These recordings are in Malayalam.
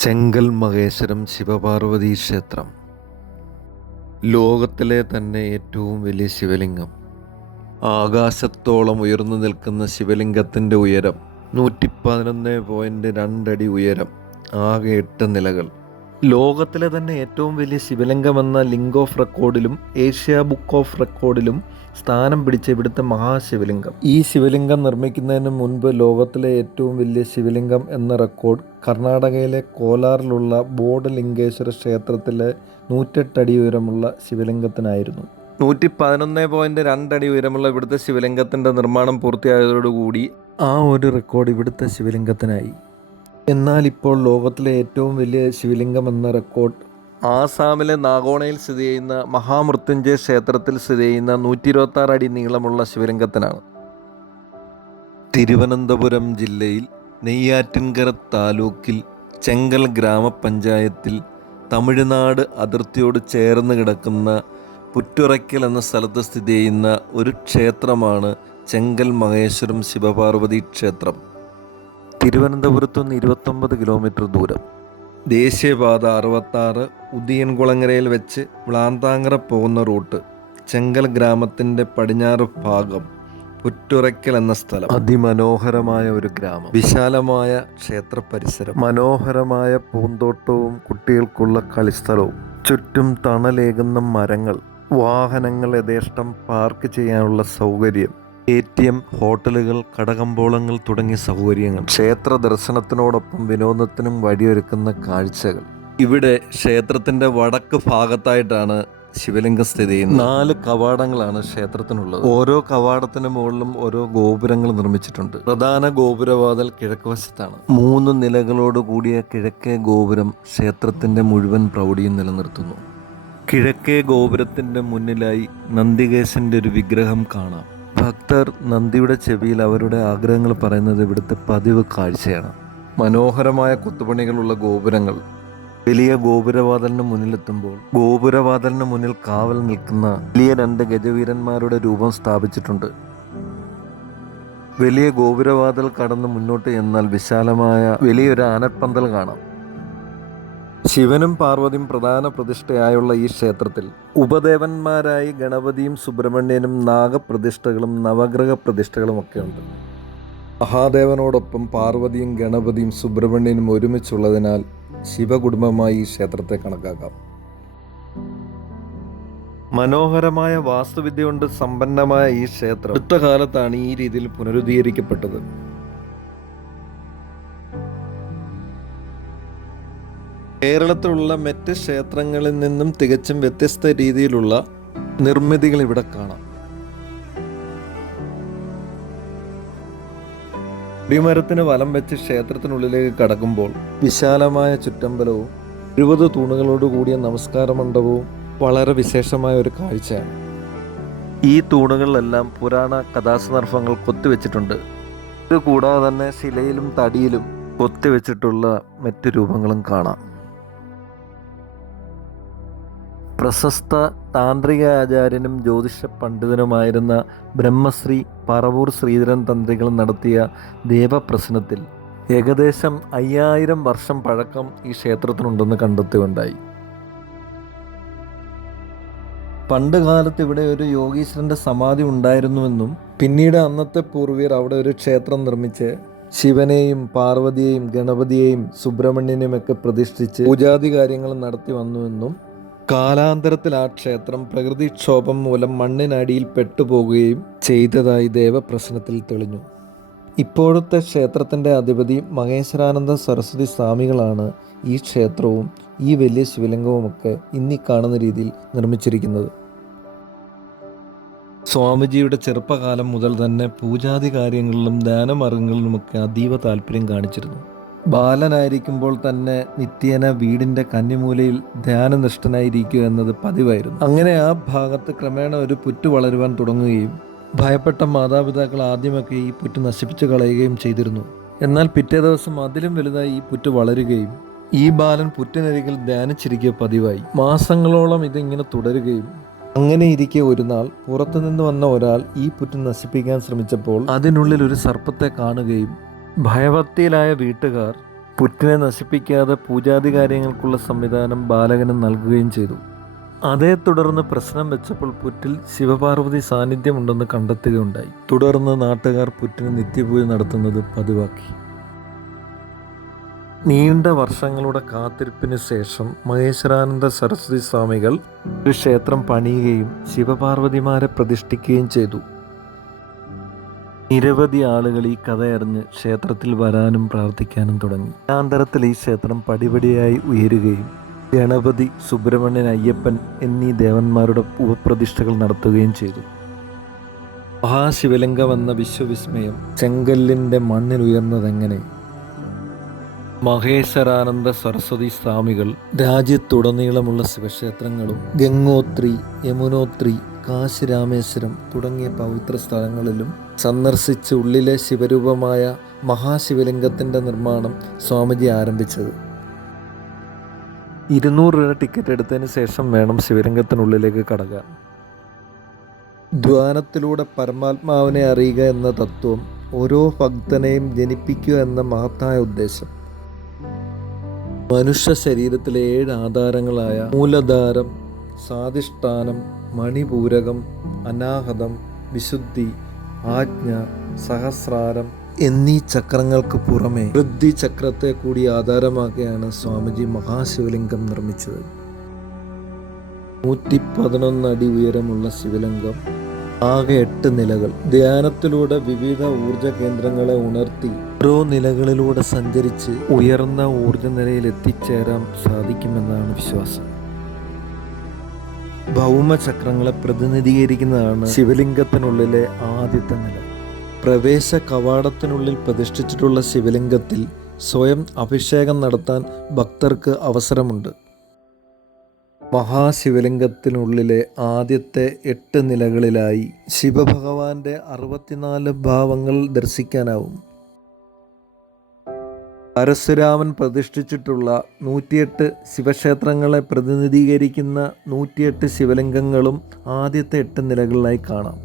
ചെങ്കൽ മഹേശ്വരം ശിവപാർവതി ക്ഷേത്രം. ലോകത്തിലെ തന്നെ ഏറ്റവും വലിയ ശിവലിംഗം. ആകാശത്തോളം ഉയർന്നു നിൽക്കുന്ന ശിവലിംഗത്തിന്റെ ഉയരം നൂറ്റി പതിനൊന്ന് പോയിന്റ് രണ്ടടി ഉയരം ആകെ എട്ട് നിലകൾ. ലോകത്തിലെ തന്നെ ഏറ്റവും വലിയ ശിവലിംഗം എന്ന ലിങ്ക് ഓഫ് റെക്കോർഡിലും ഏഷ്യ ബുക്ക് ഓഫ് റെക്കോർഡിലും സ്ഥാനം പിടിച്ച ഇവിടുത്തെ മഹാശിവലിംഗം. ഈ ശിവലിംഗം നിർമ്മിക്കുന്നതിന് മുൻപ് ലോകത്തിലെ ഏറ്റവും വലിയ ശിവലിംഗം എന്ന റെക്കോർഡ് കർണാടകയിലെ കോലാറിലുള്ള ബോഡലിംഗേശ്വര ക്ഷേത്രത്തിലെ നൂറ്റെട്ടടി ഉയരമുള്ള ശിവലിംഗത്തിനായിരുന്നു. നൂറ്റി പതിനൊന്ന് പോയിന്റ് രണ്ടടി ഉയരമുള്ള ഇവിടുത്തെ ശിവലിംഗത്തിന്റെ നിർമ്മാണം പൂർത്തിയായതോടുകൂടി ആ ഒരു റെക്കോർഡ് ഇവിടുത്തെ ശിവലിംഗത്തിനായി. എന്നാൽ ഇപ്പോൾ ലോകത്തിലെ ഏറ്റവും വലിയ ശിവലിംഗം എന്ന റെക്കോർഡ്. ആസാമിലെ നാഗോണയിൽ സ്ഥിതി ചെയ്യുന്ന മഹാമൃത്യുഞ്ജയ ക്ഷേത്രത്തിൽ സ്ഥിതി ചെയ്യുന്ന നൂറ്റി ഇരുപത്തി അടി നീളമുള്ള ശിവലിംഗത്തിനാണ്. തിരുവനന്തപുരം ജില്ലയിൽ നെയ്യാറ്റിൻകര താലൂക്കിൽ ചെങ്കൽ ഗ്രാമപഞ്ചായത്തിൽ തമിഴ്നാട് അതിർത്തിയോട് ചേർന്ന് കിടക്കുന്ന പുറ്റുറയ്ക്കൽ എന്ന സ്ഥലത്ത് സ്ഥിതി ചെയ്യുന്ന ഒരു ക്ഷേത്രമാണ് ചെങ്കൽ മഹേശ്വരം ശിവപാർവതി ക്ഷേത്രം തിരുവനന്തപുരത്തു നിന്ന് ഇരുപത്തൊമ്പത് കിലോമീറ്റർ ദൂരം. ദേശീയപാത അറുപത്താറ് ഉദിയൻകുളങ്ങരയിൽ വെച്ച് വ്ളാന്താങ്കര പോകുന്ന റൂട്ട് ചെങ്കൽ ഗ്രാമത്തിന്റെ പടിഞ്ഞാറ് ഭാഗം പുറ്റുറയ്ക്കൽ എന്ന സ്ഥലം. അതിമനോഹരമായ ഒരു ഗ്രാമം. വിശാലമായ ക്ഷേത്ര പരിസരം. മനോഹരമായ പൂന്തോട്ടവും കുട്ടികൾക്കുള്ള കളിസ്ഥലവും ചുറ്റും തണലേകുന്ന മരങ്ങൾ വാഹനങ്ങൾ യഥേഷ്ടം പാർക്ക് ചെയ്യാനുള്ള സൗകര്യം എ ടി എം ഹോട്ടലുകൾ കടകമ്പോളങ്ങൾ തുടങ്ങിയ സൗകര്യങ്ങൾ. ക്ഷേത്ര ദർശനത്തിനോടൊപ്പം വിനോദത്തിനും വഴിയൊരുക്കുന്ന കാഴ്ചകൾ. ഇവിടെ ക്ഷേത്രത്തിന്റെ വടക്ക് ഭാഗത്തായിട്ടാണ് ശിവലിംഗം സ്ഥിതി ചെയ്യുന്നത്. നാല് കവാടങ്ങളാണ് ക്ഷേത്രത്തിനുള്ളത്. ഓരോ കവാടത്തിന് മുകളിലും ഓരോ ഗോപുരങ്ങൾ നിർമ്മിച്ചിട്ടുണ്ട്. പ്രധാന ഗോപുരവാതൽ കിഴക്ക് വശത്താണ് മൂന്ന് നിലകളോട് കൂടിയ കിഴക്കേ ഗോപുരം ക്ഷേത്രത്തിന്റെ മുഴുവൻ പ്രൗഢിയും നിലനിർത്തുന്നു. കിഴക്കേ ഗോപുരത്തിന്റെ മുന്നിലായി നന്ദികേശന്റെ ഒരു വിഗ്രഹം കാണാം. ഭക്തർ നന്ദിയുടെ ചെവിയിൽ അവരുടെ ആഗ്രഹങ്ങൾ പറയുന്നത് ഇവിടുത്തെ പതിവ് കാഴ്ചയാണ്. മനോഹരമായ കൊത്തുപണികളുള്ള ഗോപുരങ്ങൾ. വലിയ ഗോപുരവാതലിന് മുന്നിലെത്തുമ്പോൾ ഗോപുരവാതലിന് മുന്നിൽ കാവൽ നിൽക്കുന്ന വലിയ രണ്ട് ഗജവീരന്മാരുടെ രൂപം സ്ഥാപിച്ചിട്ടുണ്ട്. വലിയ ഗോപുരവാതൽ കടന്ന് മുന്നോട്ട് എന്നാൽ വിശാലമായ വലിയൊരു ആനപ്പന്തൽ കാണാം. ശിവനും പാർവതിയും പ്രധാന പ്രതിഷ്ഠയായുള്ള ഈ ക്ഷേത്രത്തിൽ ഉപദേവന്മാരായി ഗണപതിയും സുബ്രഹ്മണ്യനും നാഗപ്രതിഷ്ഠകളും നവഗ്രഹ പ്രതിഷ്ഠകളും ഒക്കെ ഉണ്ട് മഹാദേവനോടൊപ്പം പാർവതിയും ഗണപതിയും സുബ്രഹ്മണ്യനും ഒരുമിച്ചുള്ളതിനാൽ ശിവകുടുംബമായി ഈ ക്ഷേത്രത്തെ കണക്കാക്കാം. മനോഹരമായ വാസ്തുവിദ്യ കൊണ്ട് സമ്പന്നമായ ഈ ക്ഷേത്രം അടുത്ത കാലത്താണ് ഈ രീതിയിൽ പുനരുദ്ധീകരിക്കപ്പെട്ടത്. കേരളത്തിലുള്ള മറ്റ് ക്ഷേത്രങ്ങളിൽ നിന്നും തികച്ചും വ്യത്യസ്ത രീതിയിലുള്ള നിർമ്മിതികൾ ഇവിടെ കാണാം. അടിമരത്തിന് വലം വെച്ച് ക്ഷേത്രത്തിനുള്ളിലേക്ക് കടക്കുമ്പോൾ വിശാലമായ ചുറ്റമ്പലവും എഴുപത് തൂണുകളോട് കൂടിയ നമസ്കാര മണ്ഡപവും വളരെ വിശേഷമായ ഒരു കാഴ്ചയാണ്. ഈ തൂണുകളിലെല്ലാം പുരാണ കഥാസന്ദർഭങ്ങൾ കൊത്തിവെച്ചിട്ടുണ്ട് ഇത് കൂടാതെ തന്നെ ശിലയിലും തടിയിലും കൊത്തിവെച്ചിട്ടുള്ള മറ്റ് രൂപങ്ങളും കാണാം. പ്രശസ്ത താന്ത്രിക ആചാര്യനും ജ്യോതിഷ പണ്ഡിതനുമായിരുന്ന ബ്രഹ്മശ്രീ പറവൂർ ശ്രീധരൻ തന്ത്രികൾ നടത്തിയ ദേവപ്രശ്നത്തിൽ ഏകദേശം അയ്യായിരം വർഷം പഴക്കം ഈ ക്ഷേത്രത്തിനുണ്ടെന്ന് കണ്ടെത്തുകയുണ്ടായി. പണ്ട് കാലത്ത് ഇവിടെ ഒരു യോഗീശ്വരന്റെ സമാധി ഉണ്ടായിരുന്നുവെന്നും പിന്നീട് അന്നത്തെ പൂർവീർ അവിടെ ഒരു ക്ഷേത്രം നിർമ്മിച്ച് ശിവനെയും പാർവതിയെയും ഗണപതിയെയും സുബ്രഹ്മണ്യനെയും ഒക്കെ പ്രതിഷ്ഠിച്ച് പൂജാതി കാര്യങ്ങൾ നടത്തി വന്നുവെന്നും കാലാന്തരത്തിൽ ആ ക്ഷേത്രം പ്രകൃതിക്ഷോഭം മൂലം മണ്ണിനടിയിൽ പെട്ടുപോകുകയും ചെയ്തതായി ദേവപ്രശ്നത്തിൽ തെളിഞ്ഞു. ഇപ്പോഴത്തെ ക്ഷേത്രത്തിന്റെ അധിപതി മഹേശ്വരാനന്ദ സരസ്വതി സ്വാമികളാണ് ഈ ക്ഷേത്രവും ഈ വലിയ ശിവലിംഗവുമൊക്കെ ഇന്നി കാണുന്ന രീതിയിൽ നിർമ്മിച്ചിരിക്കുന്നത്. സ്വാമിജിയുടെ ചെറുപ്പകാലം മുതൽ തന്നെ പൂജാതി കാര്യങ്ങളിലും ദാനമാർഗങ്ങളിലുമൊക്കെ അതീവ താല്പര്യം കാണിച്ചിരുന്നു. ബാലനായിരിക്കുമ്പോൾ തന്നെ നിത്യേന വീടിന്റെ കന്നിമൂലയിൽ ധ്യാനനിഷ്ഠനായിരിക്കുക എന്നത് പതിവായിരുന്നു. അങ്ങനെ ആ ഭാഗത്ത് ക്രമേണ ഒരു പുറ്റു വളരുവാൻ തുടങ്ങുകയും ഭയപ്പെട്ട മാതാപിതാക്കൾ ആദ്യമൊക്കെ ഈ പുറ്റ് നശിപ്പിച്ചു കളയുകയും ചെയ്തിരുന്നു. എന്നാൽ പിറ്റേ ദിവസം അതിലും വലുതായി ഈ പുറ്റ് വളരുകയും ഈ ബാലൻ പുറ്റിനരികിൽ ധ്യാനിച്ചിരിക്കുക പതിവായി. മാസങ്ങളോളം ഇതിങ്ങനെ തുടരുകയും അങ്ങനെ ഇരിക്കെ ഒരു നാൾ പുറത്തുനിന്ന് വന്ന ഒരാൾ ഈ പുറ്റ് നശിപ്പിക്കാൻ ശ്രമിച്ചപ്പോൾ അതിനുള്ളിൽ ഒരു സർപ്പത്തെ കാണുകയും ഭയഭക്തിയിലായ വീട്ടുകാർ പുറ്റിനെ നശിപ്പിക്കാതെ പൂജാതി കാര്യങ്ങൾക്കുള്ള സംവിധാനം ബാലകന് നൽകുകയും ചെയ്തു. അതേ തുടർന്ന് പ്രശ്നം വെച്ചപ്പോൾ പുറ്റിൽ ശിവപാർവതി സാന്നിധ്യമുണ്ടെന്ന് കണ്ടെത്തുകയുണ്ടായി. തുടർന്ന് നാട്ടുകാർ പുറ്റിന് നിത്യപൂജ നടത്തുന്നത് പതിവാക്കി. നീണ്ട വർഷങ്ങളുടെ കാത്തിരിപ്പിന് ശേഷം മഹേശ്വരാനന്ദ സരസ്വതി സ്വാമികൾ ഒരു ക്ഷേത്രം പണിയുകയും ശിവപാർവതിമാരെ പ്രതിഷ്ഠിക്കുകയും ചെയ്തു. നിരവധി ആളുകൾ ഈ കഥയറിഞ്ഞ് ക്ഷേത്രത്തിൽ വരാനും പ്രാർത്ഥിക്കാനും തുടങ്ങി. അനന്തരത്തിൽ ഈ ക്ഷേത്രം പടിപടിയായി ഉയരുകയും ഗണപതി സുബ്രഹ്മണ്യൻ അയ്യപ്പൻ എന്നീ ദേവന്മാരുടെ ഉപപ്രതിഷ്ഠകൾ നടത്തുകയും ചെയ്തു. മഹാശിവലിംഗം എന്ന വിശ്വവിസ്മയം ചെങ്കല്ലിന്റെ മണ്ണിൽ ഉയർന്നതെങ്ങനെ? മഹേശ്വരാനന്ദ സരസ്വതി സ്വാമികൾ രാജ്യത്തുടനീളമുള്ള ശിവക്ഷേത്രങ്ങളും ഗംഗോത്രി യമുനോത്രി കാശി രാമേശ്വരം തുടങ്ങിയ പവിത്ര സ്ഥലങ്ങളിലും സന്ദർശിച്ച് ഉള്ളിലെ ശിവരൂപമായ മഹാശിവലിംഗത്തിന്റെ നിർമ്മാണം സ്വാമിജി ആരംഭിച്ചത്. ഇരുന്നൂറ് രൂപ ടിക്കറ്റ് എടുത്തതിന് ശേഷം വേണം ശിവലിംഗത്തിനുള്ളിലേക്ക് കടക്കാൻ. ധ്വാനത്തിലൂടെ പരമാത്മാവിനെ അറിയുക എന്ന തത്വം ഓരോ ഭക്തനെയും ജനിപ്പിക്കുക എന്ന മഹത്തായ ഉദ്ദേശം. മനുഷ്യ ശരീരത്തിലെ ഏഴ് ആധാരങ്ങളായ മൂലധാരം സ്വാധിഷ്ഠാനം മണിപൂരകം അനാഹതം വിശുദ്ധി ആജ്ഞ സഹസ്രാരം എന്നീ ചക്രങ്ങൾക്ക് പുറമെ വൃദ്ധി ചക്രത്തെ കൂടി ആധാരമാക്കിയാണ് സ്വാമിജി മഹാശിവലിംഗം നിർമ്മിച്ചത്. നൂറ്റി പതിനൊന്ന് അടി ഉയരമുള്ള ശിവലിംഗം ആകെ എട്ട് നിലകൾ. ധ്യാനത്തിലൂടെ വിവിധ ഊർജ കേന്ദ്രങ്ങളെ ഉണർത്തി ഓരോ നിലകളിലൂടെ സഞ്ചരിച്ച് ഉയർന്ന ഊർജ നിലയിൽ എത്തിച്ചേരാൻ സാധിക്കുമെന്നാണ് വിശ്വാസം. ഭൗമചക്രങ്ങളെ പ്രതിനിധീകരിക്കുന്നതാണ് ശിവലിംഗത്തിനുള്ളിലെ ആദ്യത്തെ നില. പ്രവേശ കവാടത്തിനുള്ളിൽ പ്രതിഷ്ഠിച്ചിട്ടുള്ള ശിവലിംഗത്തിൽ സ്വയം അഭിഷേകം നടത്താൻ ഭക്തർക്ക് അവസരമുണ്ട്. മഹാശിവലിംഗത്തിനുള്ളിലെ ആദ്യത്തെ എട്ട് നിലകളിലായി ശിവഭഗവാന്റെ അറുപത്തിനാല് ഭാവങ്ങൾ ദർശിക്കാനാവും. പരശുരാമൻ പ്രതിഷ്ഠിച്ചിട്ടുള്ള നൂറ്റിയെട്ട് ശിവക്ഷേത്രങ്ങളെ പ്രതിനിധീകരിക്കുന്ന നൂറ്റിയെട്ട് ശിവലിംഗങ്ങളും ആദ്യത്തെ എട്ട് നിലകളിലായി കാണാം.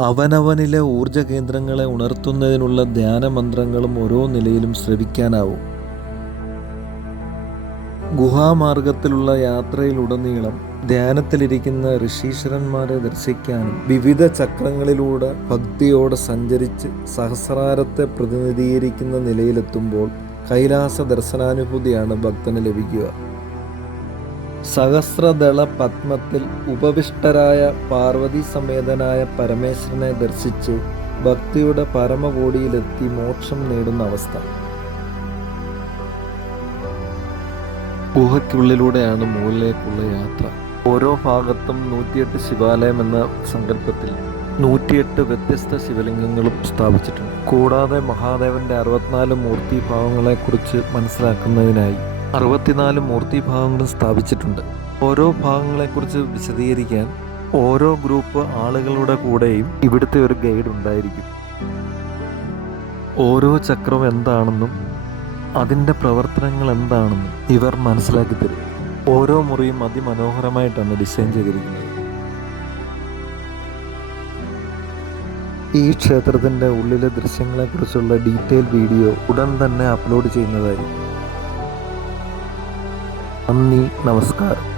അവനവനിലെ ഊർജ കേന്ദ്രങ്ങളെ ഉണർത്തുന്നതിനുള്ള ധ്യാന മന്ത്രങ്ങളും ഓരോ നിലയിലും ശ്രവിക്കാനാവും. ഗുഹാമാർഗത്തിലുള്ള യാത്രയിലുടനീളം ധ്യാനത്തിലിരിക്കുന്ന ഋഷീശ്വരന്മാരെ ദർശിക്കാനും വിവിധ ചക്രങ്ങളിലൂടെ ഭക്തിയോടെ സഞ്ചരിച്ച് സഹസ്രാരത്തെ പ്രതിനിധീകരിക്കുന്ന നിലയിലെത്തുമ്പോൾ കൈലാസ ദർശനാനുഭൂതിയാണ് ഭക്തന് ലഭിക്കുക. സഹസ്രദള പത്മത്തിൽ ഉപവിഷ്ടരായ പാർവതി സമേതനായ പരമേശ്വരനെ ദർശിച്ച് ഭക്തിയുടെ പരമകോടിയിലെത്തി മോക്ഷം നേടുന്ന അവസ്ഥ. ഗുഹയ്ക്കുള്ളിലൂടെയാണ് മുകളിലേക്കുള്ള യാത്ര. ഓരോ ഭാഗത്തും നൂറ്റിയെട്ട് ശിവാലയം എന്ന സങ്കല്പത്തിൽ നൂറ്റിയെട്ട് വ്യത്യസ്ത ശിവലിംഗങ്ങളും സ്ഥാപിച്ചിട്ടുണ്ട്. കൂടാതെ മഹാദേവന്റെ അറുപത്തിനാല് മൂർത്തിഭാവങ്ങളെക്കുറിച്ച് മനസ്സിലാക്കുന്നതിനായി അറുപത്തിനാല് മൂർത്തിഭാവങ്ങളും സ്ഥാപിച്ചിട്ടുണ്ട്. ഓരോ ഭാഗങ്ങളെക്കുറിച്ച് വിശദീകരിക്കാൻ ഓരോ ഗ്രൂപ്പ് ആളുകളുടെ കൂടെയും ഇവിടുത്തെ ഒരു ഗൈഡ് ഉണ്ടായിരിക്കും. ഓരോ ചക്രം എന്താണെന്നും അതിന്റെ പ്രവർത്തനങ്ങൾ എന്താണെന്നും ഇവർ മനസ്സിലാക്കി തരും. ഓരോ മുറിയും അതിമനോഹരമായിട്ടാണ് ഡിസൈൻ ചെയ്തിരിക്കുന്നത്. ഈ ക്ഷേത്രത്തിന്റെ ഉള്ളിലെ ദൃശ്യങ്ങളെക്കുറിച്ചുള്ള ഡീറ്റെയിൽ വീഡിയോ ഉടൻ തന്നെ അപ്ലോഡ് ചെയ്യുന്നതായിരിക്കും. നന്ദി നമസ്കാരം.